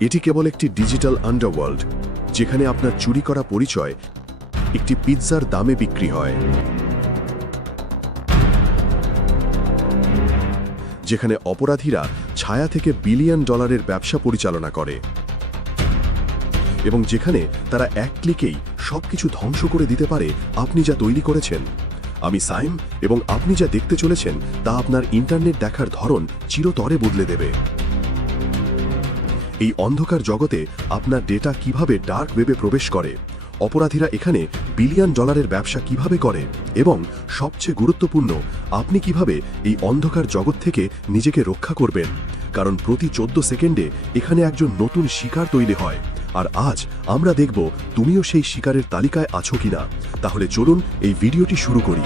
এটি কেবল একটি digital underworld যেখানে আপনার চুরি করা পরিচয় একটি পিৎজার দামে বিক্রি হয়। যেখানে অপরাধীরা ছায়া থেকে বিলিয়ন ডলারের ব্যবসা পরিচালনা করে। এবং যেখানে তারা এক ক্লিকেই সবকিছু ধ্বংস করে দিতে পারে আপনি যা তৈরি করেছেন। আমি সাইম এবং আপনি যা দেখতে চলেছেন তা আপনার ইন্টারনেট দেখার ধরন চিরতরে বদলে দেবে। এই অন্ধকার জগতে আপনার ডেটা কীভাবে ডার্ক ওয়েবে প্রবেশ করে? অপরাধীরা এখানে বিলিয়ন ডলারের ব্যবসা কীভাবে করে? এবং সবচেয়ে গুরুত্বপূর্ণ, আপনি কীভাবে এই অন্ধকার জগৎ থেকে নিজেকে রক্ষা করবেন? কারণ প্রতি চোদ্দ সেকেন্ডে এখানে একজন নতুন শিকার তৈরি হয়। আর আজ আমরা দেখব তুমিও সেই শিকারের তালিকায় আছো কিনা। তাহলে চলুন এই ভিডিওটি শুরু করি।